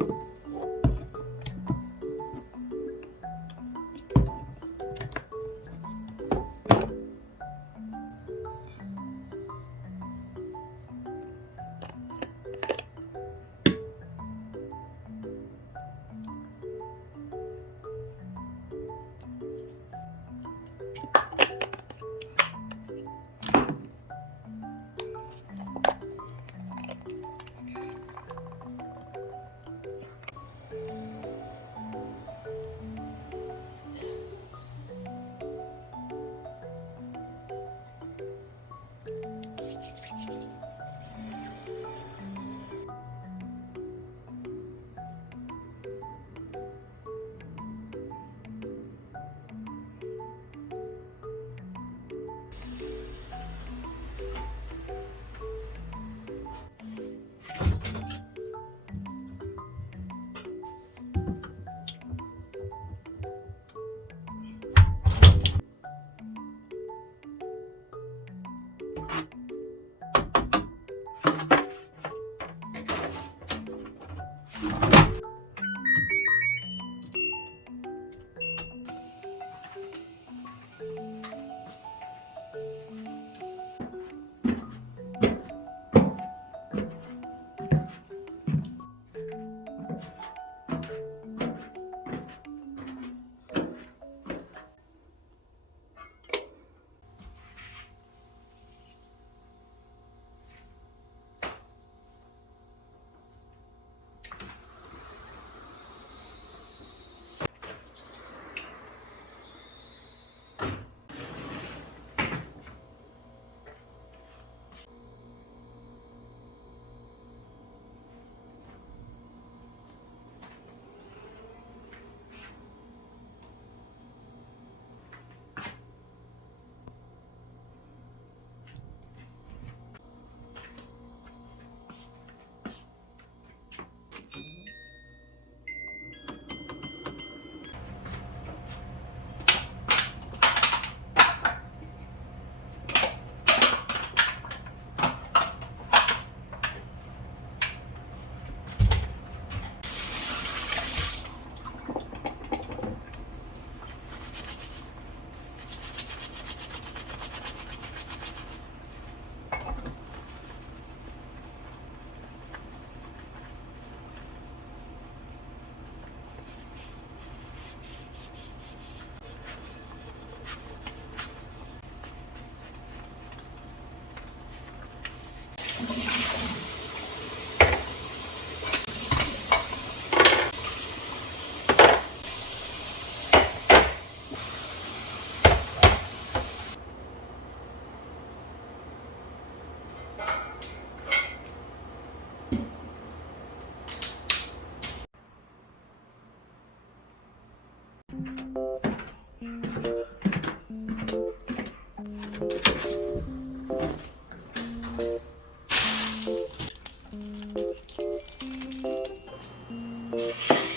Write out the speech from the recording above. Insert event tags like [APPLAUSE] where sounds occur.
Thank [LAUGHS] you. Thank mm -hmm. you.